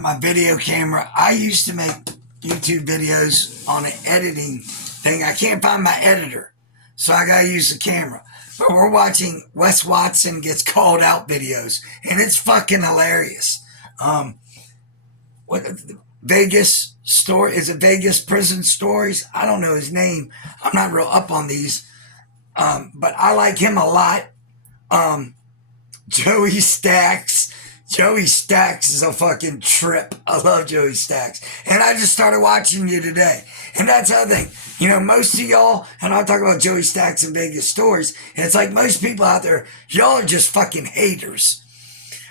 my video camera. I used to make YouTube videos on an editing thing. I can't find my editor, so I gotta use the camera. But we're watching Wes Watson gets called out videos, and it's fucking hilarious. What Vegas story is it? Vegas prison stories. I don't know his name. I'm not real up on these, but I like him a lot. Joey Stacks. Joey Stacks is a fucking trip. I love Joey Stacks. And I just started watching you today. And that's the other thing. You know, most of y'all, and I'll talk about Joey Stacks and Vegas stories, and it's like most people out there, y'all are just fucking haters.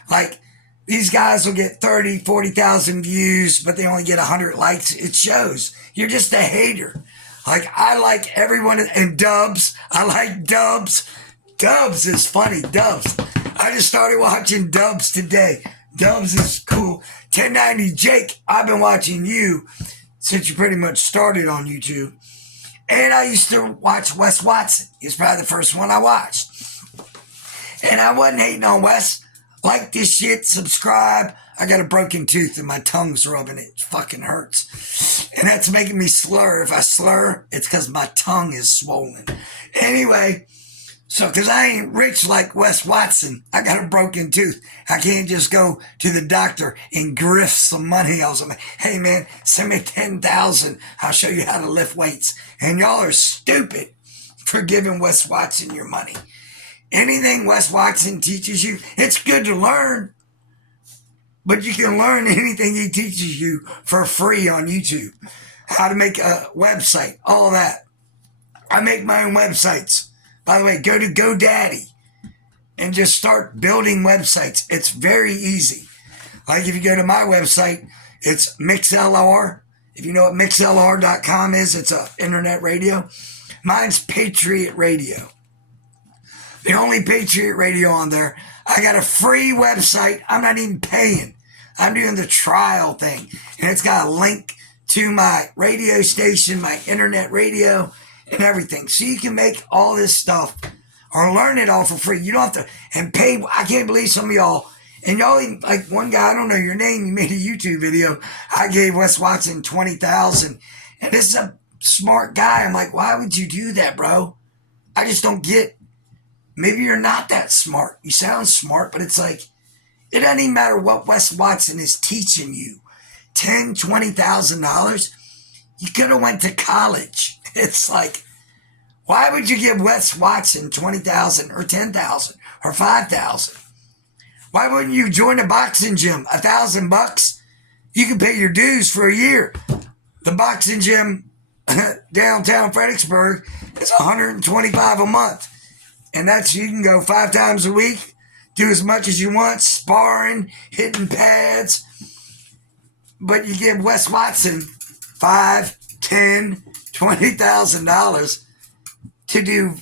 Like, these guys will get 30, 40,000 views, but they only get 100 likes. It shows. You're just a hater. Like, I like everyone, and Dubs. I like Dubs. Dubs is funny. Dubs. I just started watching Dubs today. Dubs is cool. 1090 Jake, I've been watching you since you pretty much started on YouTube. And I used to watch Wes Watson. He's probably the first one I watched. And I wasn't hating on Wes. Like this shit, subscribe. I got a broken tooth and my tongue's rubbing it. It fucking hurts. And that's making me slur. If I slur, it's because my tongue is swollen. Anyway, so, because I ain't rich like Wes Watson, I got a broken tooth. I can't just go to the doctor and grift some money. I was like, hey man, send me 10,000. I'll show you how to lift weights. And y'all are stupid for giving Wes Watson your money. Anything Wes Watson teaches you, it's good to learn. But you can learn anything he teaches you for free on YouTube. How to make a website, all that. I make my own websites. By the way, go to GoDaddy and just start building websites. It's very easy. Like if you go to my website, it's MixLR. If you know what MixLR.com is, it's an internet radio. Mine's Patriot Radio. The only Patriot Radio on there. I got a free website. I'm not even paying. I'm doing the trial thing. And it's got a link to my radio station, my internet radio, and everything. So you can make all this stuff or learn it all for free. You don't have to, and pay. I can't believe some of y'all, and y'all, like one guy, I don't know your name, he made a YouTube video. I gave Wes Watson 20,000, and this is a smart guy. I'm like, why would you do that, bro? I just don't get, maybe you're not that smart. You sound smart, but it's like, it doesn't even matter what Wes Watson is teaching you. $10,000, $20,000, you could have went to college. It's like, why would you give Wes Watson 20,000 or 10,000 or 5,000? Why wouldn't you join a boxing gym? $1,000, you can pay your dues for a year. The boxing gym downtown Fredericksburg is $125 a month, and that's you can go 5 times a week, do as much as you want, sparring, hitting pads. But you give Wes Watson $5, $10, $20,000 to do,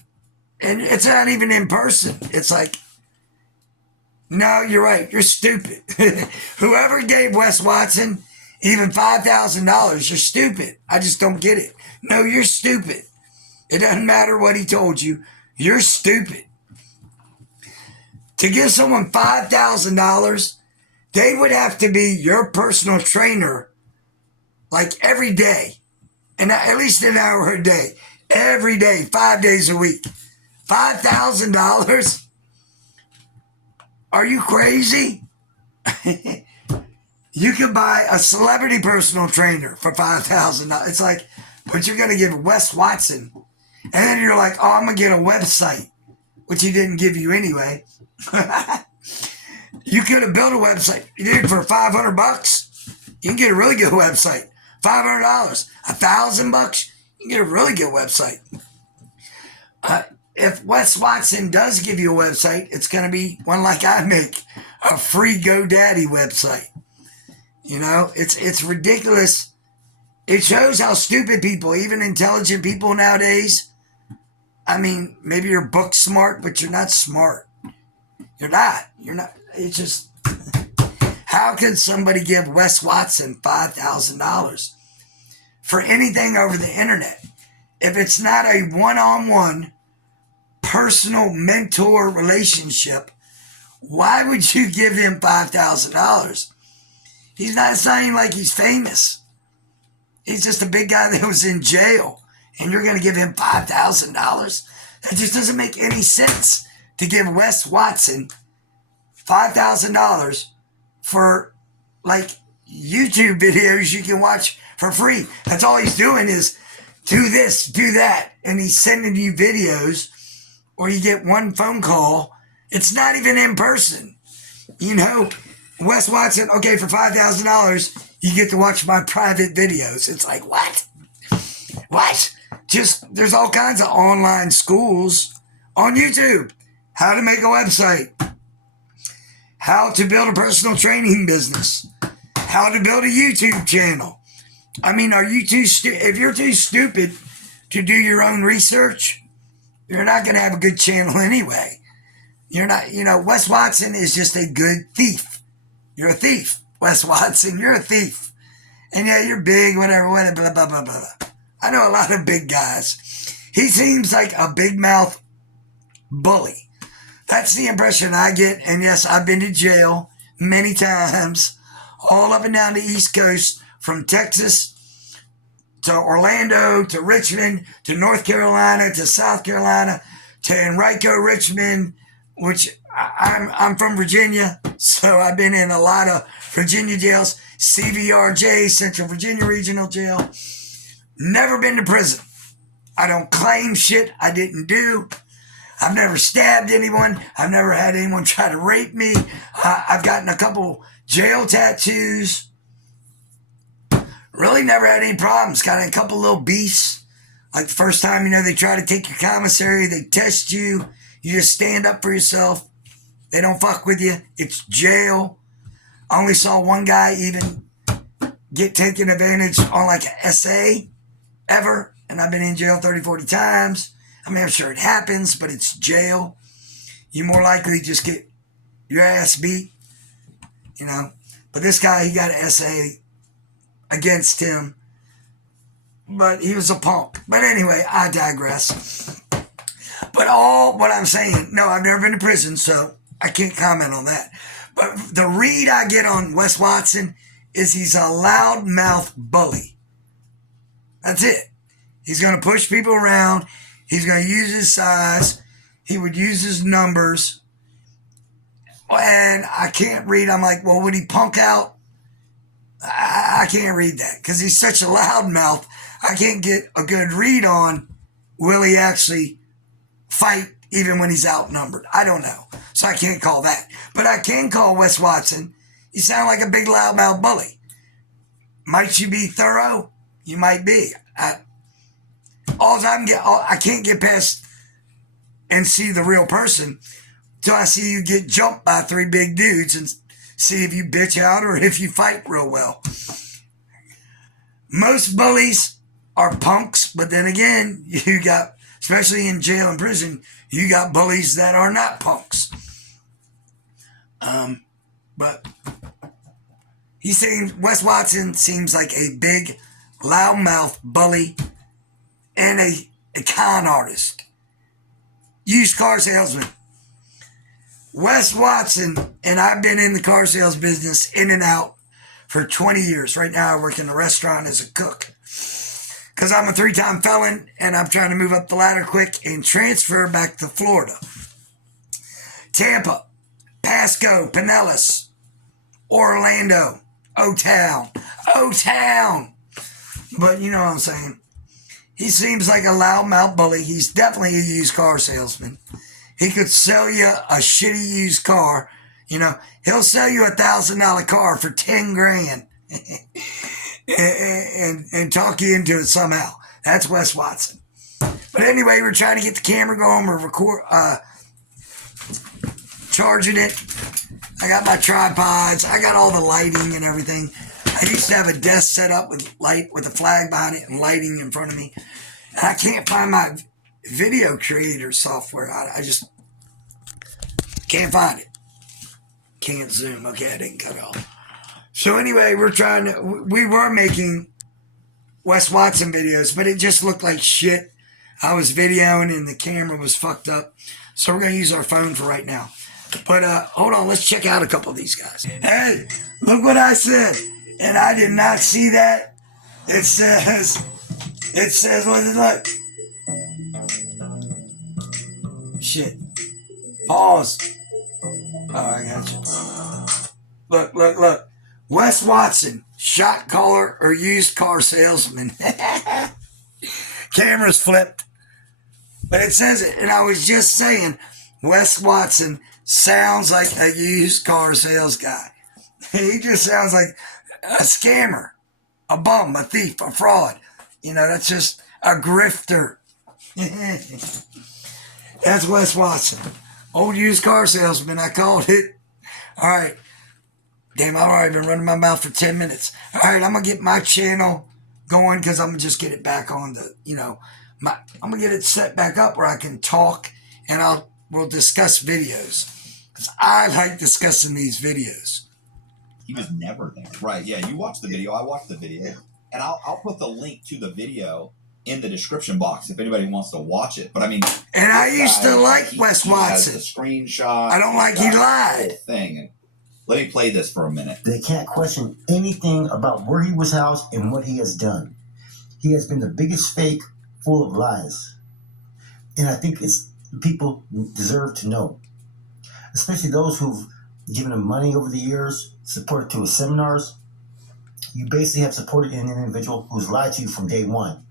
and it's not even in person. It's like, no, you're right. You're stupid. Whoever gave Wes Watson even $5,000, you're stupid. I just don't get it. No, you're stupid. It doesn't matter what he told you. You're stupid. To give someone $5,000, they would have to be your personal trainer like every day. And at least an hour a day, every day, 5 days a week. $5,000? Are you crazy? You could buy a celebrity personal trainer for $5,000. It's like, but you're going to give Wes Watson. And then you're like, oh, I'm going to get a website, which he didn't give you anyway. You could have built a website. You did it for $500. You can get a really good website. $500, $1,000, you can get a really good website. If Wes Watson does give you a website, it's going to be one like I make, a free GoDaddy website. You know, it's ridiculous. It shows how stupid people, even intelligent people nowadays, I mean, maybe you're book smart, but you're not smart. You're not. It's just, how can somebody give Wes Watson $5,000 for anything over the internet? If it's not a one-on-one personal mentor relationship, why would you give him $5,000? It's not even like he's famous. He's just a big guy that was in jail. And you're going to give him $5,000? That just doesn't make any sense to give Wes Watson $5,000 for, like, YouTube videos you can watch for free. That's all he's doing is do this, do that. And he's sending you videos, or you get one phone call. It's not even in person. You know, Wes Watson, okay, for $5,000, you get to watch my private videos. It's like, what? What? There's all kinds of online schools on YouTube. How to make a website. How to build a personal training business. How to build a YouTube channel. I mean, if you're too stupid to do your own research, you're not going to have a good channel anyway. You're not, Wes Watson is just a good thief. You're a thief, Wes Watson. You're a thief. And yeah, you're big, whatever, blah, blah, blah, blah. I know a lot of big guys. He seems like a big mouth bully. That's the impression I get. And yes, I've been to jail many times, all up and down the East Coast, from Texas to Orlando to Richmond to North Carolina to South Carolina to Enrico, Richmond, which I'm from Virginia, so I've been in a lot of Virginia jails, CVRJ, Central Virginia Regional Jail. Never been to prison. I don't claim shit I didn't do. I've never stabbed anyone. I've never had anyone try to rape me. I've gotten a couple jail tattoos. Really never had any problems. Got a couple little beefs. Like the first time, they try to take your commissary. They test you. You just stand up for yourself. They don't fuck with you. It's jail. I only saw one guy even get taken advantage on like an essay ever. And I've been in jail 30, 40 times. I mean, I'm sure it happens, but it's jail. You more likely just get your ass beat, But this guy, he got an essay against him. But he was a punk. But anyway, I digress. But what I'm saying, no, I've never been to prison, so I can't comment on that. But the read I get on Wes Watson is he's a loudmouth bully. That's it. He's going to push people around. He's going to use his size. He would use his numbers. And I can't read. I'm like, well, would he punk out? I can't read that because he's such a loudmouth. I can't get a good read on will he actually fight even when he's outnumbered. I don't know. So I can't call that. But I can call Wes Watson. You sound like a big loudmouth bully. Might you be thorough? You might be. I can't get past and see the real person till I see you get jumped by 3 big dudes and see if you bitch out or if you fight real well. Most bullies are punks, but then again, you got, especially in jail and prison, you got bullies that are not punks. But Wes Watson seems like a big, loudmouth bully and a con artist. Used car salesman. Wes Watson, and I've been in the car sales business in and out for 20 years. Right now I work in a restaurant as a cook. Because I'm a 3-time felon and I'm trying to move up the ladder quick and transfer back to Florida. Tampa, Pasco, Pinellas, Orlando, O-Town. But you know what I'm saying. He seems like a loudmouth bully. He's definitely a used car salesman. He could sell you a shitty used car. He'll sell you $1,000 car for 10 grand and talk you into it somehow. That's Wes Watson. But anyway, we're trying to get the camera going. We're charging it. I got my tripods. I got all the lighting and everything. I used to have a desk set up with a flag behind it and lighting in front of me. And I can't find my video creator software. I just can't find it. Can't zoom. Okay, I didn't cut it off. So anyway, we were making Wes Watson videos, but it just looked like shit. I was videoing and the camera was fucked up. So we're going to use our phone for right now. But hold on, let's check out a couple of these guys. Hey, look what I said. And I did not see that. It says, what is it like? Shit. Pause. Oh, I got you. Look. Wes Watson, shot caller or used car salesman. Cameras flipped. But it says it. And I was just saying, Wes Watson sounds like a used car sales guy. He just sounds like a scammer, a bum, a thief, a fraud. That's just a grifter. That's Wes Watson. Old used car salesman, I called it. All right. Damn, I've already been running my mouth for 10 minutes. All right, I'm going to get my channel going because I'm going to just get it back on the, I'm going to get it set back up where I can talk and we'll discuss videos. Because I like discussing these videos. He was never there. Right, yeah, you watched the video, I watched the video. And I'll put the link to the video in the description box if anybody wants to watch it. But I mean, and I used to like Wes Watson. The screenshot. I don't like he lied. Thing. And let me play this for a minute. They can't question anything about where he was housed and what he has done. He has been the biggest fake, full of lies. And I think people deserve to know, especially those who've given him money over the years, supported to his seminars. You basically have supported an individual who's lied to you from day one.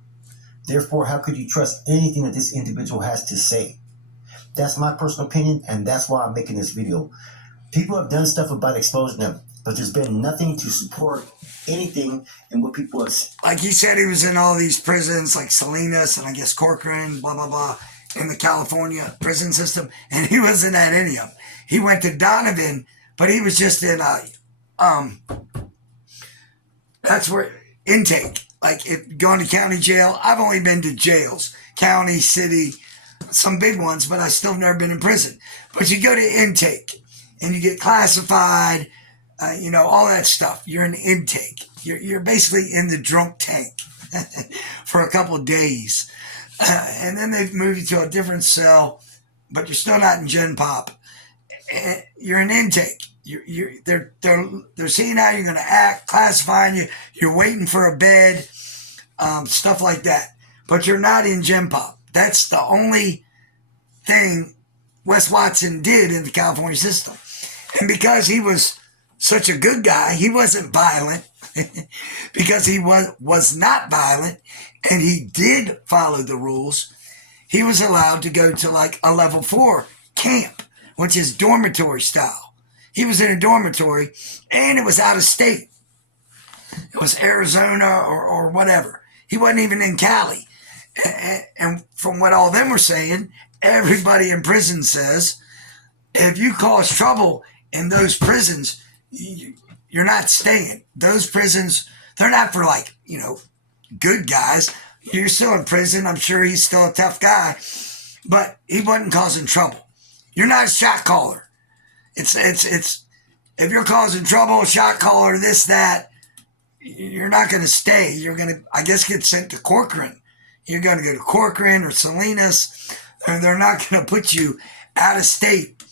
Therefore, how could you trust anything that this individual has to say? That's my personal opinion, and that's why I'm making this video. People have done stuff about exposing them, but there's been nothing to support anything in what people have. Like he said, he was in all these prisons, like Salinas and I guess Corcoran, blah, blah, blah, in the California prison system, and he wasn't at any of them. He went to Donovan, but he was just in that's where intake. Like if going to county jail, I've only been to jails, county, city, some big ones, but I still never been in prison. But you go to intake and you get classified, all that stuff. You're in intake. You're basically in the drunk tank for a couple of days. And then they move you to a different cell, but you're still not in Gen Pop. You're in intake. They're seeing how you're going to act, classifying you. You're waiting for a bed, stuff like that. But you're not in Gen Pop. That's the only thing Wes Watson did in the California system. And because he was such a good guy, he wasn't violent. Because he was not violent and he did follow the rules, he was allowed to go to like a level 4 camp, which is dormitory style. He was in a dormitory and it was out of state. It was Arizona or whatever. He wasn't even in Cali. And from what all them were saying, everybody in prison says, if you cause trouble in those prisons, you're not staying. Those prisons, they're not for like, good guys. You're still in prison. I'm sure he's still a tough guy, but he wasn't causing trouble. You're not a shot caller. It's if you're causing trouble, shot caller, this, that, you're not going to stay. You're going to, I guess, get sent to Corcoran. You're going to go to Corcoran or Salinas, and they're not going to put you out of state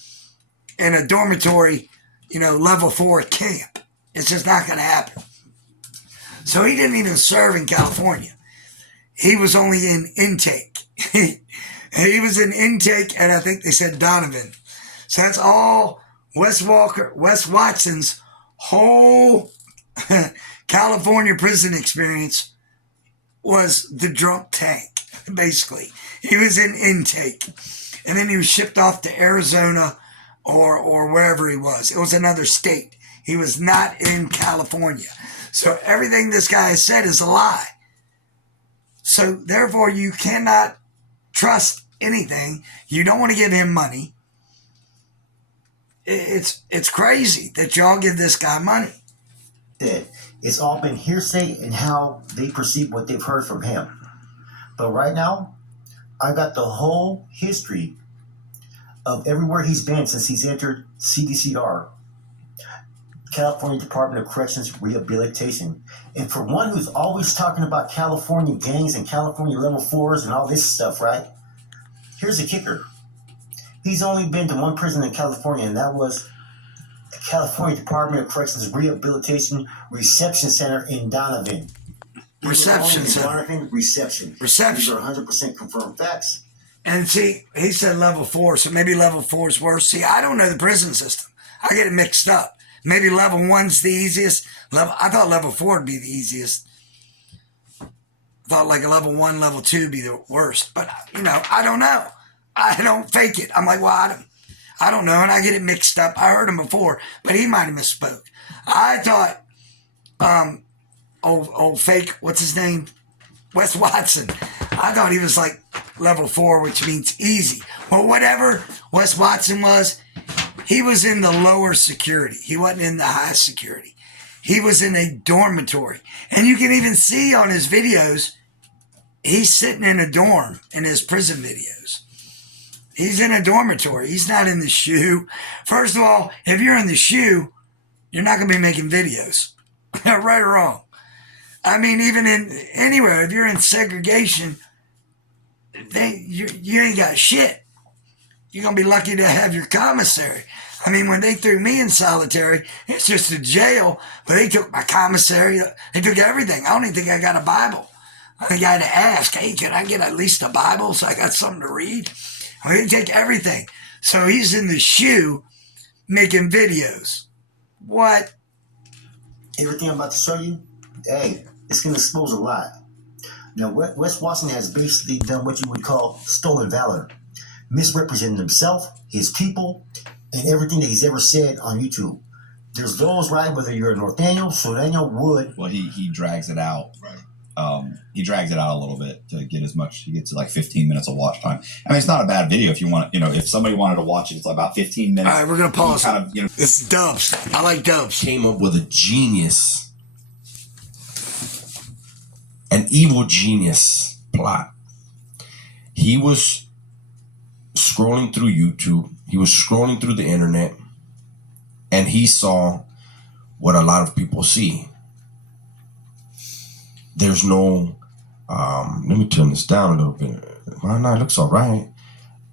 in a dormitory, level 4 camp. It's just not going to happen. So he didn't even serve in California. He was only in intake. He was in intake, and I think they said Donovan. So that's all Wes Watson's whole California prison experience was the drunk tank, basically. He was in intake. And then he was shipped off to Arizona or wherever he was. It was another state. He was not in California. So everything this guy has said is a lie. So therefore, you cannot trust anything. You don't want to give him money. It's crazy that y'all give this guy money. It's all been hearsay and how they perceive what they've heard from him. But right now, I got the whole history of everywhere he's been since he's entered CDCR, California Department of Corrections Rehabilitation. And for one who's always talking about California gangs and California level 4s and all this stuff, right? Here's the kicker. He's only been to one prison in California, and that was the California Department of Corrections Rehabilitation Reception Center in Donovan. Reception center. Donovan Reception. Reception. These are 100% confirmed facts. And see, he said level 4, so maybe level 4 is worse. See, I don't know the prison system. I get it mixed up. Maybe level 1's the easiest. I thought level 4 would be the easiest. I thought like a level 1, level 2 would be the worst. But, I don't know. I don't fake it. I'm like, well, I don't know, and I get it mixed up. I heard him before, but he might have misspoke. I thought, old fake, what's his name? Wes Watson. I thought he was like level 4, which means easy. Well, whatever Wes Watson was, he was in the lower security. He wasn't in the high security. He was in a dormitory. And you can even see on his videos, he's sitting in a dorm in his prison videos. He's in a dormitory. He's not in the shoe. First of all, if you're in the shoe, you're not going to be making videos. Right or wrong. I mean, even in anywhere, if you're in segregation, you ain't got shit. You're going to be lucky to have your commissary. I mean, when they threw me in solitary, it's just a jail, but they took my commissary. They took everything. I don't even think I got a Bible. I think I had to ask, hey, can I get at least a Bible so I got something to read? I mean, they take everything. So he's in the shoe making videos. What? Everything I'm about to show you, hey, it's going to expose a lot. Now, Wes Watson has basically done what you would call stolen valor, misrepresenting himself, his people, and everything that he's ever said on YouTube. There's those, right, whether you're a Norteño, Sureño, Wood. Well, he drags it out. Right. He drags it out a little bit to get as much. He gets like 15 minutes of watch time. I mean, it's not a bad video if you want. If somebody wanted to watch it, it's about 15 minutes. All right, we're gonna pause. Kind of, It's dubs. I like dubs. Came up with a genius, an evil genius plot. He was scrolling through YouTube. He was scrolling through the internet, and he saw what a lot of people see. There's no, let me turn this down a little bit. Well, no, it looks all right.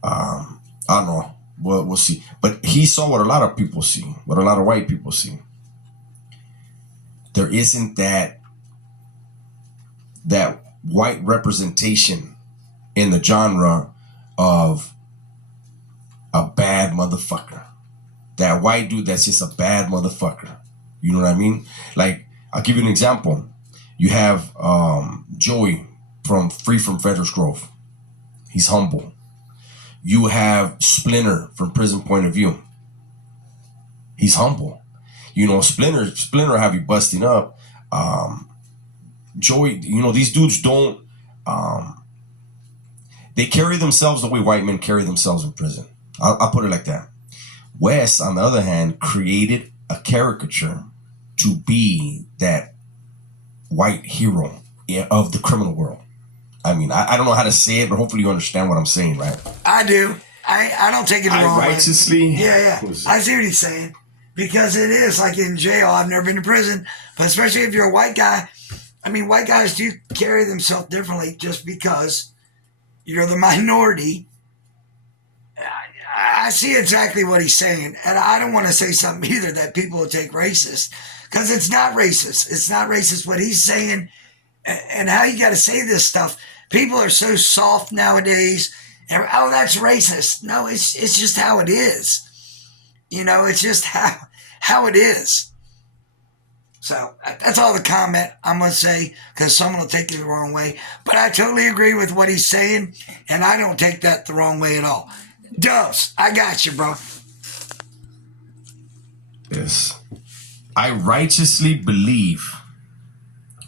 I don't know. We'll see. But he saw what a lot of people see, what a lot of white people see. There isn't that white representation in the genre of a bad motherfucker. That white dude that's just a bad motherfucker. You know what I mean? Like, I'll give you an example. You have Joey from Frederick's Grove. He's humble. You have Splinter from Prison Point of View. He's humble. Splinter have you busting up. Joey, these dudes don't, they carry themselves the way white men carry themselves in prison. I'll put it like that. Wes, on the other hand, created a caricature to be that white hero of the criminal world. I mean, I don't know how to say it, but hopefully you understand what I'm saying, right? I do. I don't take it the wrong way. Righteously. Yeah. I see what he's saying. Because it is like in jail. I've never been to prison, but especially if you're a white guy. I mean, white guys do carry themselves differently just because you're the minority. I see exactly what he's saying. And I don't want to say something either that people will take racist. Because it's not racist. It's not racist what he's saying and how you got to say this stuff. People are so soft nowadays. And, oh, that's racist. No, it's just how it is. It's just how it is. So that's all the comment I'm going to say because someone will take it the wrong way. But I totally agree with what he's saying, and I don't take that the wrong way at all. Dubs, I got you, bro. Yes. I righteously believe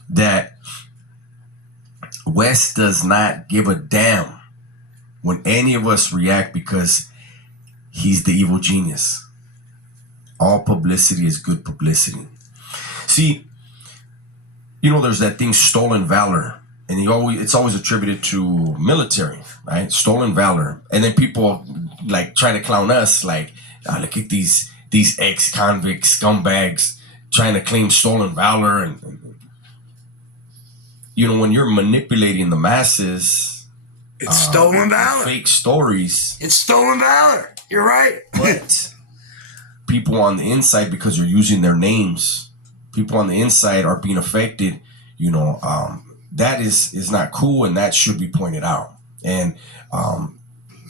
that Wes does not give a damn when any of us react because he's the evil genius. All publicity is good publicity. See, there's that thing, stolen valor, and it's always attributed to military, right? Stolen valor, and then people like try to clown us, like, look at these ex-convict scumbags trying to claim stolen valor, and when you're manipulating the masses, it's stolen valor. Fake stories. It's stolen valor. You're right. But people on the inside, because they're using their names, people on the inside are being affected. You know, that is not cool, and that should be pointed out. And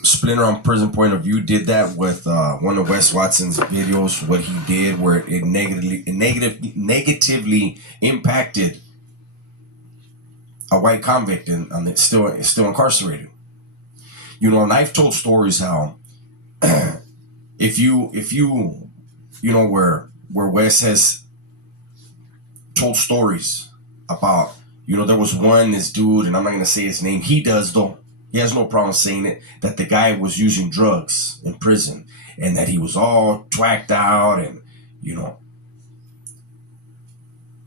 Splinter on Prison Point of View did that with one of Wes Watson's videos. What he did, where it negatively impacted a white convict, and it's still incarcerated. You know, and I've told stories how if you know where Wes has told stories about, you know, there was this dude, and I'm not gonna say his name. He does though. He has no problem saying it, that the guy was using drugs in prison and that he was all twacked out, and, you know,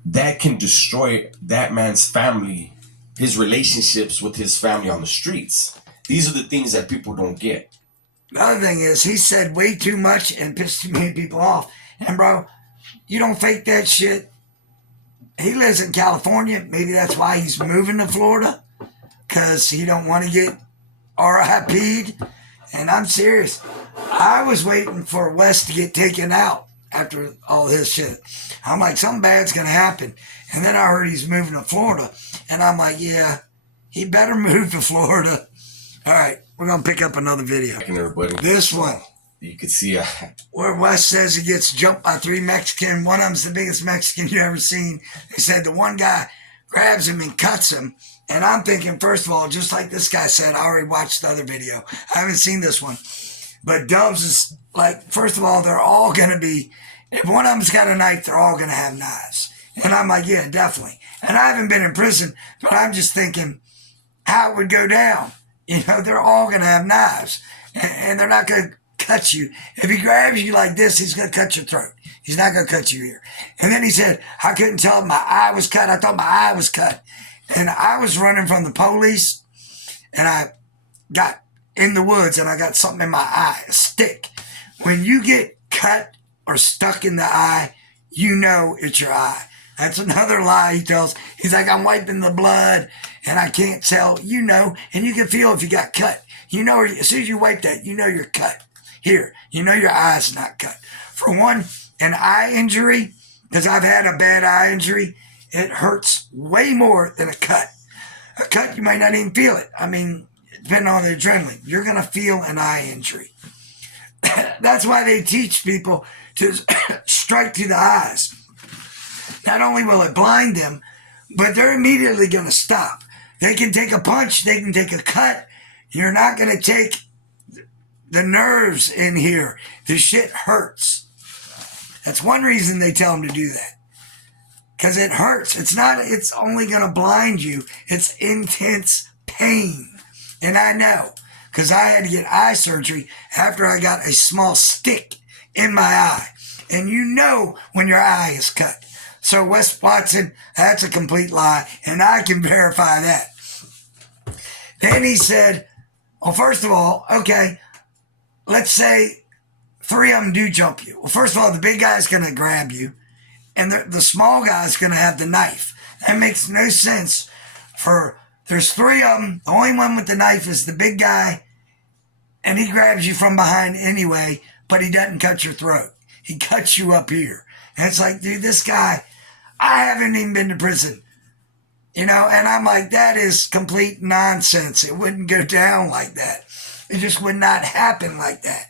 that can destroy that man's family, his relationships with his family on the streets. These are the things that people don't get. The other thing is, he said way too much and pissed too many people off. And bro, you don't fake that shit. He lives in California. Maybe that's why he's moving to Florida, because he don't want to get RIP'd. And I'm serious. I was waiting for Wes to get taken out after all this shit. I'm like, something bad's going to happen. And then I heard he's moving to Florida. And I'm like, yeah, he better move to Florida. All right, we're going to pick up another video. Everybody, This one. you could see Where Wes says he gets jumped by 3 Mexicans. One of them's the biggest Mexican you ever seen. They said the one guy grabs him and cuts him. And I'm thinking, first of all, just like this guy said, I already watched the other video. I haven't seen this one. But Dubs is like, first of all, they're all going to be, if one of them's got a knife, they're all going to have knives. And I'm like, yeah, definitely. And I haven't been in prison, but I'm just thinking how it would go down. You know, they're all going to have knives. And they're not going to cut you. If he grabs you like this, he's going to cut your throat. He's not going to cut you here. And then he said, I couldn't tell if my eye was cut. I thought my eye was cut. And I was running from the police, and I got in the woods, and I got something in my eye, a stick. When you get cut or stuck in the eye, you know it's your eye. That's another lie he tells. He's like, I'm wiping the blood, and I can't tell. You know, and you can feel if you got cut. You know, as soon as you wipe that, you know you're cut. Here, you know your eye's not cut. For one, an eye injury, because I've had a bad eye injury, it hurts way more than a cut. A cut, you might not even feel it. I mean, depending on the adrenaline, you're going to feel an eye injury. That's why they teach people to strike to the eyes. Not only will it blind them, but they're immediately going to stop. They can take a punch, they can take a cut. You're not going to take the nerves in here. The shit hurts. That's one reason they tell them to do that. Because it hurts. It's only going to blind you. It's intense pain. And I know. Because I had to get eye surgery after I got a small stick in my eye. And you know when your eye is cut. So Wes Watson, that's a complete lie. And I can verify that. Then he said, well, first of all, okay, let's say 3 of them do jump you. Well, first of all, the big guy's going to grab you. And the small guy's going to have the knife. That makes no sense. There's 3 of them. The only one with the knife is the big guy. And he grabs you from behind anyway, but he doesn't cut your throat. He cuts you up here. And it's like, dude, this guy, I haven't even been to prison. You know, and I'm like, that is complete nonsense. It wouldn't go down like that. It just would not happen like that.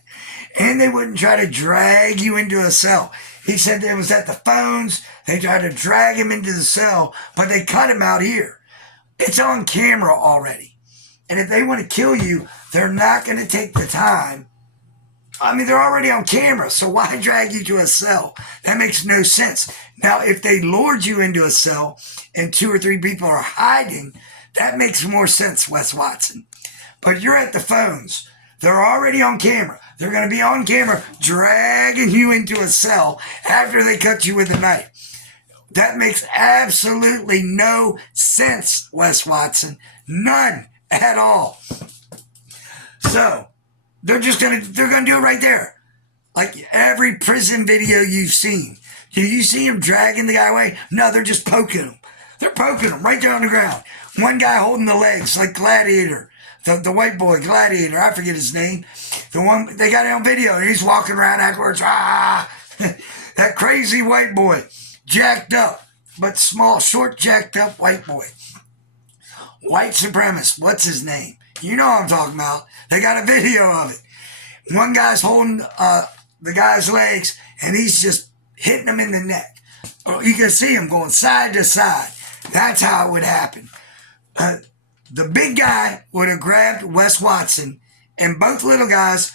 And they wouldn't try to drag you into a cell. He said it was at the phones. They tried to drag him into the cell, but they cut him out here. It's on camera already. And if they want to kill you, they're not going to take the time. I mean, they're already on camera, so why drag you to a cell? That makes no sense. Now, if they lured you into a cell and 2 or 3 people are hiding, that makes more sense, Wes Watson. But you're at the phones. They're already on camera. They're going to be on camera dragging you into a cell after they cut you with a knife. That makes absolutely no sense, Wes Watson. None at all. So, they're going to do it right there. Like every prison video you've seen. Do you see him dragging the guy away? No, they're just poking him. They're poking him right there on the ground. One guy holding the legs like Gladiator. the white boy, Gladiator, I forget his name. The one, they got it on video. He's walking around afterwards. That crazy white boy. Jacked up, but small, short, jacked up white boy. White supremacist. What's his name? You know what I'm talking about. They got a video of it. One guy's holding the guy's legs, and he's just hitting him in the neck. You can see him going side to side. That's how it would happen. The big guy would have grabbed Wes Watson, and both little guys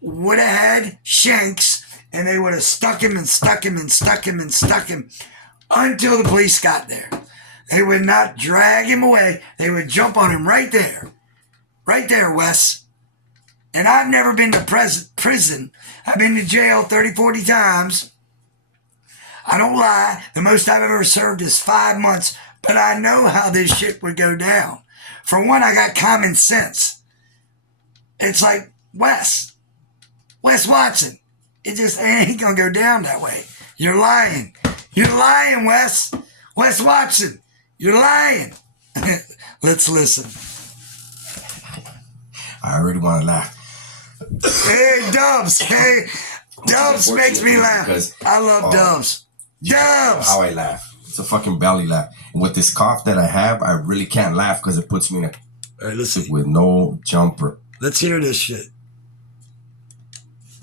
would have had shanks, and they would have stuck him and stuck him and stuck him and stuck him until the police got there. They would not drag him away. They would jump on him right there. Right there, Wes. And I've never been to prison. I've been to jail 30, 40 times. I don't lie. The most I've ever served is 5 months. But I know how this shit would go down. For one, I got common sense. It's like, Wes Watson. It ain't gonna go down that way. You're lying. You're lying, Wes. Wes Watson. You're lying. Let's listen. I already want to laugh. Hey, Dubs. Hey, Dubs makes me laugh. I love Dubs. Dubs. How I laugh. It's a fucking belly laugh. And with this cough that I have, I really can't laugh because it puts me in a All right, listen. with no jumper. Let's hear this shit.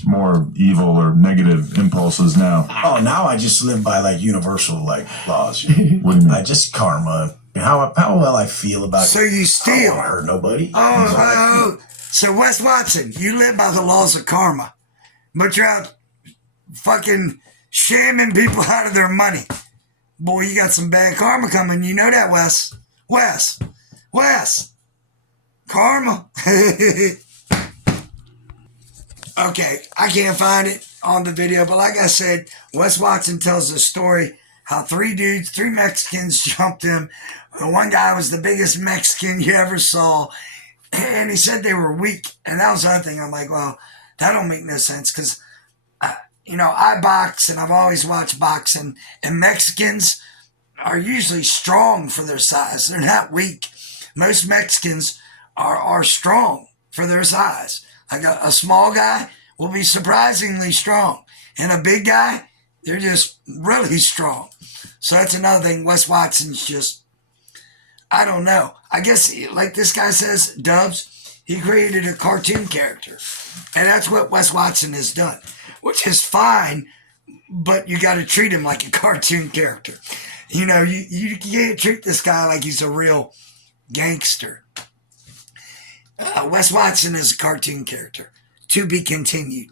More evil or negative impulses now. Oh, now I just live by like universal like laws. What do you mean? I just karma. How well I feel about. So you I don't steal. want to hurt nobody. Oh. So Wes Watson, you live by the laws of karma, but you're out fucking shamming people out of their money. Boy, you got some bad karma coming. You know that, Wes. Karma. Okay, I can't find it on the video, but like I said, Wes Watson tells the story how three Mexicans jumped him. The one guy was the biggest Mexican you ever saw, and he said they were weak. And that was the other thing. I'm like, well, that don't make no sense because, I box and I've always watched boxing, and Mexicans are usually strong for their size. They're not weak. Most Mexicans are strong for their size. Like a small guy will be surprisingly strong. And a big guy, they're just really strong. So that's another thing. Wes Watson's just, I don't know. I guess, like this guy says, Dubs, he created a cartoon character. And that's what Wes Watson has done, which is fine, but you got to treat him like a cartoon character. You can't treat this guy like he's a real gangster. Wes Watson is a cartoon character. To be continued.